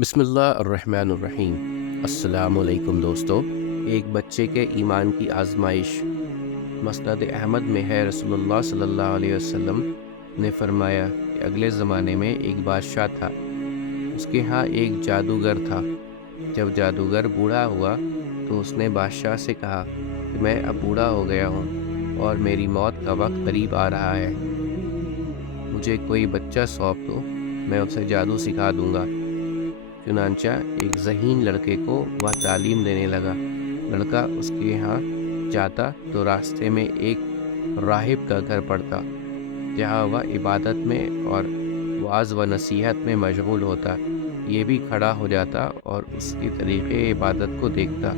بسم اللہ الرحمن الرحیم۔ السلام علیکم دوستو۔ ایک بچے کے ایمان کی آزمائش۔ مسند احمد میں ہے، رسول اللہ صلی اللہ علیہ وسلم نے فرمایا کہ اگلے زمانے میں ایک بادشاہ تھا، اس کے ہاں ایک جادوگر تھا۔ جب جادوگر بوڑھا ہوا تو اس نے بادشاہ سے کہا کہ میں اب بوڑھا ہو گیا ہوں اور میری موت کا وقت قریب آ رہا ہے، مجھے کوئی بچہ سونپ دو، میں اسے جادو سکھا دوں گا۔ چنانچہ ایک ذہین لڑکے کو وہ تعلیم دینے لگا۔ لڑکا اس کے ہاں جاتا تو راستے میں ایک راہب کا گھر پڑتا، جہاں وہ عبادت میں اور وعظ و نصیحت میں مشغول ہوتا۔ یہ بھی کھڑا ہو جاتا اور اس کی طریقے عبادت کو دیکھتا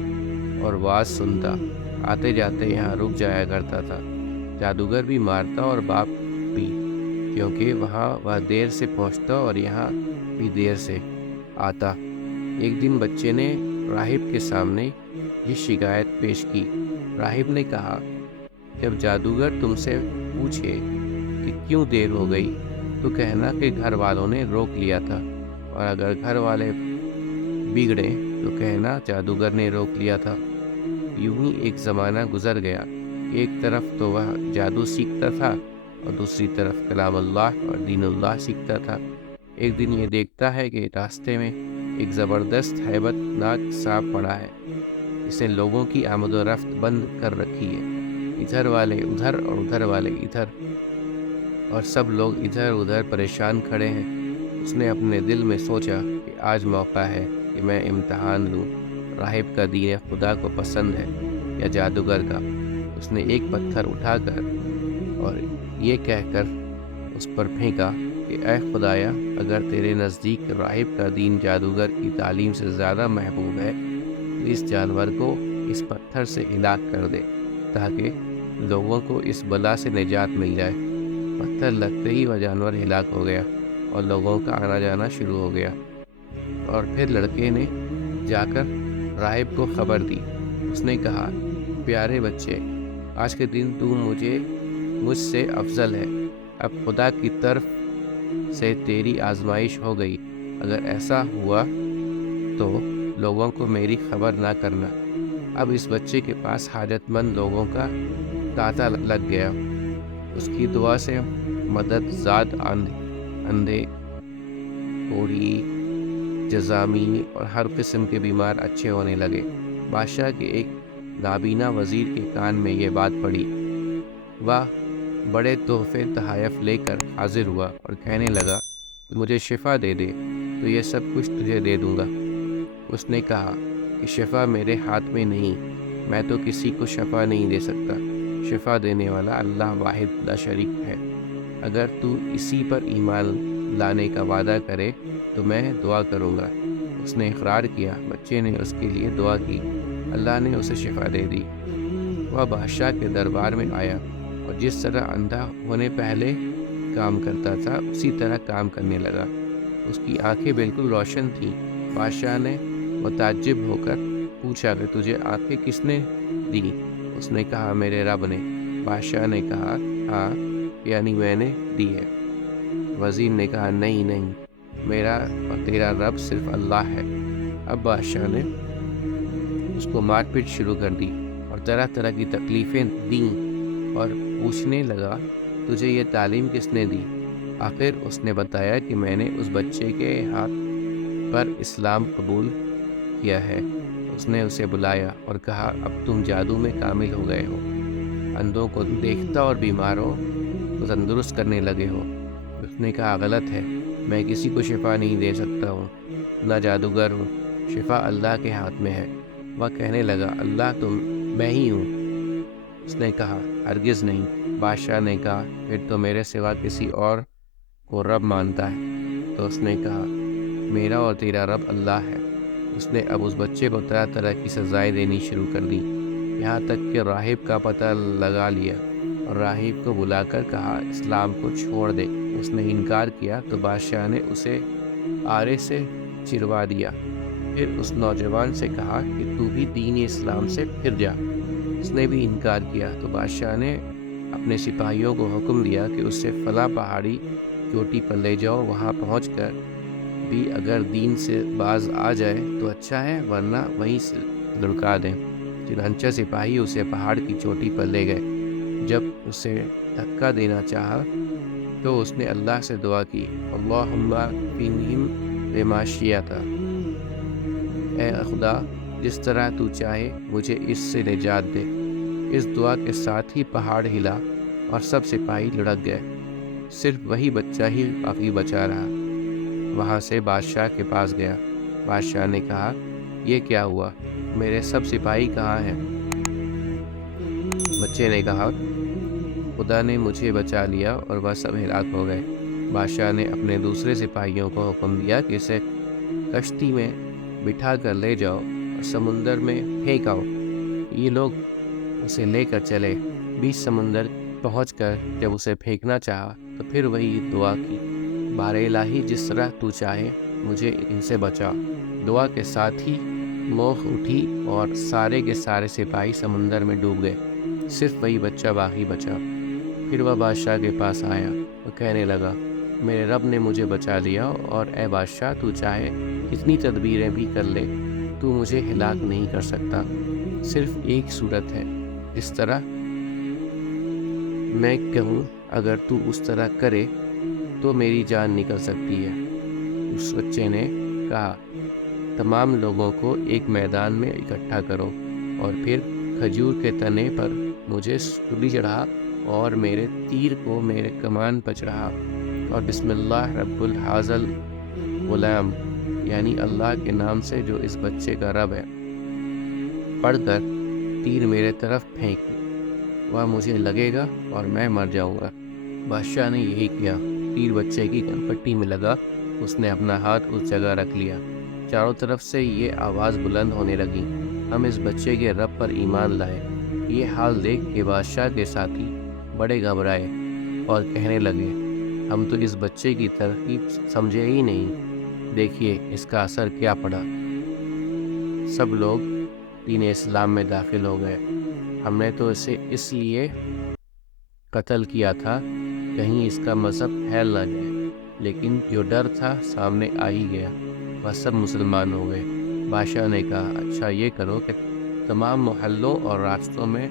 اور وعظ سنتا۔ آتے جاتے یہاں رک جایا کرتا تھا۔ جادوگر بھی مارتا اور باپ بھی، کیونکہ وہاں وہ دیر سے پہنچتا اور یہاں بھی دیر سے آتا۔ ایک دن بچے نے راہب کے سامنے یہ شکایت پیش کی۔ راہب نے کہا، جب جادوگر تم سے پوچھے کہ کیوں دیر ہو گئی تو کہنا کہ گھر والوں نے روک لیا تھا، اور اگر گھر والے بگڑے تو کہنا جادوگر نے روک لیا تھا۔ یوں ہی ایک زمانہ گزر گیا۔ ایک طرف تو وہ جادو سیکھتا تھا اور دوسری طرف کلام اللہ اور دین اللہ سیکھتا تھا۔ ایک دن یہ دیکھتا ہے کہ راستے میں ایک زبردست ہیبت ناک سانپ پڑا ہے، اس نے لوگوں کی آمد و رفت بند کر رکھی ہے۔ ادھر والے ادھر اور ادھر والے ادھر، اور سب لوگ ادھر ادھر پریشان کھڑے ہیں۔ اس نے اپنے دل میں سوچا کہ آج موقع ہے کہ میں امتحان لوں، راہب کا دین خدا کو پسند ہے یا جادوگر کا۔ اس نے ایک پتھر اٹھا کر اور یہ کہہ کر اس پر پھینکا کہ اے خدایا، اگر تیرے نزدیک راہب کا دین جادوگر کی تعلیم سے زیادہ محبوب ہے تو اس جانور کو اس پتھر سے ہلاک کر دے، تاکہ لوگوں کو اس بلا سے نجات مل جائے۔ پتھر لگتے ہی وہ جانور ہلاک ہو گیا اور لوگوں کا آنا جانا شروع ہو گیا۔ اور پھر لڑکے نے جا کر راہب کو خبر دی۔ اس نے کہا، پیارے بچے، آج کے دن تو مجھ سے افضل ہے۔ اب خدا کی طرف سے تیری آزمائش ہو گئی۔ اگر ایسا ہوا تو لوگوں کو میری خبر نہ کرنا۔ اب اس بچے کے پاس حاجت مند لوگوں کا تانتا لگ گیا۔ اس کی دعا سے مدد زاد اندھے، کوڑی، جزامی اور ہر قسم کے بیمار اچھے ہونے لگے۔ بادشاہ کے ایک نابینا وزیر کے کان میں یہ بات پڑی۔ وہ بڑے تحفے تحائف لے کر حاضر ہوا اور کہنے لگا کہ مجھے شفا دے دے تو یہ سب کچھ تجھے دے دوں گا۔ اس نے کہا کہ شفا میرے ہاتھ میں نہیں، میں تو کسی کو شفا نہیں دے سکتا۔ شفا دینے والا اللہ واحد لا شریک ہے۔ اگر تو اسی پر ایمان لانے کا وعدہ کرے تو میں دعا کروں گا۔ اس نے اقرار کیا۔ بچے نے اس کے لیے دعا کی، اللہ نے اسے شفا دے دی۔ وہ بادشاہ کے دربار میں آیا اور جس طرح اندھا ہونے پہلے کام کرتا تھا اسی طرح کام کرنے لگا۔ اس کی آنکھیں بالکل روشن تھیں۔ بادشاہ نے متعجب ہو کر پوچھا کہ تجھے آنکھیں کس نے دی؟ اس نے کہا، میرے رب نے۔ بادشاہ نے کہا، ہاں، یعنی میں نے دی ہے۔ وزیر نے کہا، نہیں، میرا اور تیرا رب صرف اللہ ہے۔ اب بادشاہ نے اس کو مار پیٹ شروع کر دی اور طرح طرح کی تکلیفیں دیں اور پوچھنے لگا، تجھے یہ تعلیم کس نے دی؟ آخر اس نے بتایا کہ میں نے اس بچے کے ہاتھ پر اسلام قبول کیا ہے۔ اس نے اسے بلایا اور کہا، اب تم جادو میں کامل ہو گئے ہو، اندھوں کو دیکھتا اور بیماروں کو تندرست کرنے لگے ہو۔ اس نے کہا، غلط ہے، میں کسی کو شفا نہیں دے سکتا ہوں، نہ جادوگر ہوں، شفا اللہ کے ہاتھ میں ہے۔ وہ کہنے لگا، اللہ تو میں ہی ہوں۔ اس نے کہا، ہرگز نہیں۔ بادشاہ نے کہا، پھر تو میرے سوا کسی اور کو رب مانتا ہے؟ تو اس نے کہا، میرا اور تیرا رب اللہ ہے۔ اس نے اب اس بچے کو طرح طرح کی سزائیں دینی شروع کر دی، یہاں تک کہ راہب کا پتہ لگا لیا اور راہب کو بلا کر کہا، اسلام کو چھوڑ دے۔ اس نے انکار کیا تو بادشاہ نے اسے آرے سے چروا دیا۔ پھر اس نوجوان سے کہا کہ تو بھی دین اسلام سے پھر جا۔ اس نے بھی انکار کیا تو بادشاہ نے اپنے سپاہیوں کو حکم دیا کہ اسے فلاں پہاڑی چوٹی پر لے جاؤ۔ وہاں پہنچ کر بھی اگر دین سے باز آ جائے تو اچھا ہے، ورنہ وہیں سے لڑکا دیں۔ چنانچہ سپاہی اسے پہاڑ کی چوٹی پر لے گئے۔ جب اسے دھکا دینا چاہا تو اس نے اللہ سے دعا کی، اللہم فینہم بما شئت، اے خدا جس طرح تو چاہے مجھے اس سے نجات دے۔ اس دعا کے ساتھ ہی پہاڑ ہلا اور سب سپاہی لڑک گئے، صرف وہی بچہ ہی باقی بچا رہا۔ وہاں سے بادشاہ کے پاس گیا۔ بادشاہ نے کہا، یہ کیا ہوا؟ میرے سب سپاہی کہاں ہیں؟ بچے نے کہا، خدا نے مجھے بچا لیا اور وہ سب ہلاک ہو گئے۔ بادشاہ نے اپنے دوسرے سپاہیوں کو حکم دیا کہ اسے کشتی میں بٹھا کر لے جاؤ اور سمندر میں پھینک آؤ۔ یہ لوگ اسے لے کر چلے۔ بیچ سمندر پہنچ کر جب اسے پھینکنا چاہا تو پھر وہی دعا کی، بار الہی جس طرح تو چاہے مجھے ان سے بچا۔ دعا کے ساتھ ہی موج اٹھی اور سارے کے سارے سپاہی سمندر میں ڈوب گئے، صرف وہی بچہ باقی بچا۔ پھر وہ بادشاہ کے پاس آیا اور کہنے لگا، میرے رب نے مجھے بچا لیا، اور اے بادشاہ تو چاہے کتنی تدبیریں بھی کر لے تو مجھے ہلاک نہیں کر سکتا۔ صرف ایک صورت ہے، اس طرح میں کہوں اگر تو اس طرح کرے تو میری جان نکل سکتی ہے۔ اس بچے نے کہا، تمام لوگوں کو ایک میدان میں اکٹھا کرو اور پھر کھجور کے تنے پر مجھے سولی چڑھا اور میرے تیر کو میرے کمان پر چڑھا، اور بسم اللہ رب الحاضل غلام، یعنی اللہ کے نام سے جو اس بچے کا رب ہے، پڑھ کر تیر میرے طرف پھینک، وہ مجھے لگے گا اور میں مر جاؤں گا۔ بادشاہ نے یہی کیا۔ تیر بچے کی پٹی میں لگا، اس نے اپنا ہاتھ اس جگہ رکھ لیا۔ چاروں طرف سے یہ آواز بلند ہونے لگی، ہم اس بچے کے رب پر ایمان لائے۔ یہ حال دیکھ کے بادشاہ کے ساتھی بڑے گھبرائے اور کہنے لگے، ہم تو اس بچے کی ترغیب سمجھے ہی نہیں، دیکھیے اس کا اثر کیا پڑا۔ سب لوگ دین اسلام میں داخل ہو گئے۔ ہم نے تو اسے اس لیے قتل کیا تھا کہیں اس کا مذہب پھیل نہ جائے، لیکن جو ڈر تھا سامنے آ ہی گیا، وہ سب مسلمان ہو گئے۔ بادشاہ نے کہا، اچھا یہ کرو کہ تمام محلوں اور راستوں میں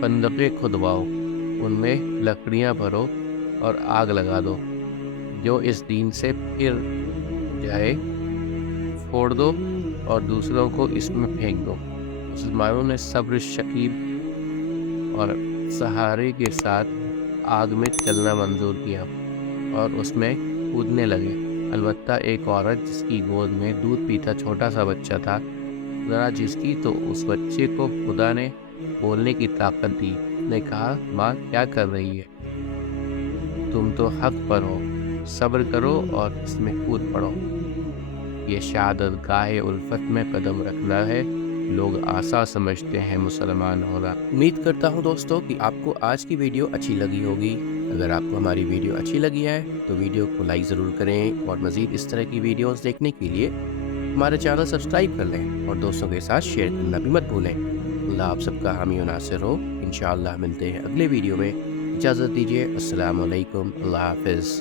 خندقیں کھدواؤ، ان میں لکڑیاں بھرو اور آگ لگا دو، جو اس دین سے پھر جائے پھوڑ دو اور دوسروں کو اس میں پھینک دو۔ مسلمانوں نے صبر شکیب اور سہارے کے ساتھ آگ میں چلنا منظور کیا اور اس میں کودنے لگے۔ البتہ ایک عورت جس کی گود میں دودھ پیتا چھوٹا سا بچہ تھا، ذرا جس کی تو اس بچے کو خدا نے بولنے کی طاقت دی، نے کہا، ماں کیا کر رہی ہے؟ تم تو حق پر ہو، صبر کرو اور اس میں کود پڑو۔ یہ شہادت گاہ الفت میں قدم رکھنا ہے۔ لوگ آسان سمجھتے ہیں مسلمان ہونا۔ امید کرتا ہوں دوستو کہ آپ کو آج کی ویڈیو اچھی لگی ہوگی۔ اگر آپ کو ہماری ویڈیو اچھی لگی ہے تو ویڈیو کو لائک ضرور کریں، اور مزید اس طرح کی ویڈیوز دیکھنے کے لیے ہمارے چینل سبسکرائب کر لیں اور دوستوں کے ساتھ شیئر کرنا بھی مت بھولیں۔ اللہ آپ سب کا حامی و ناصر ہو۔ انشاءاللہ ملتے ہیں اگلے ویڈیو میں۔ اجازت دیجیے، السلام علیکم، اللہ حافظ۔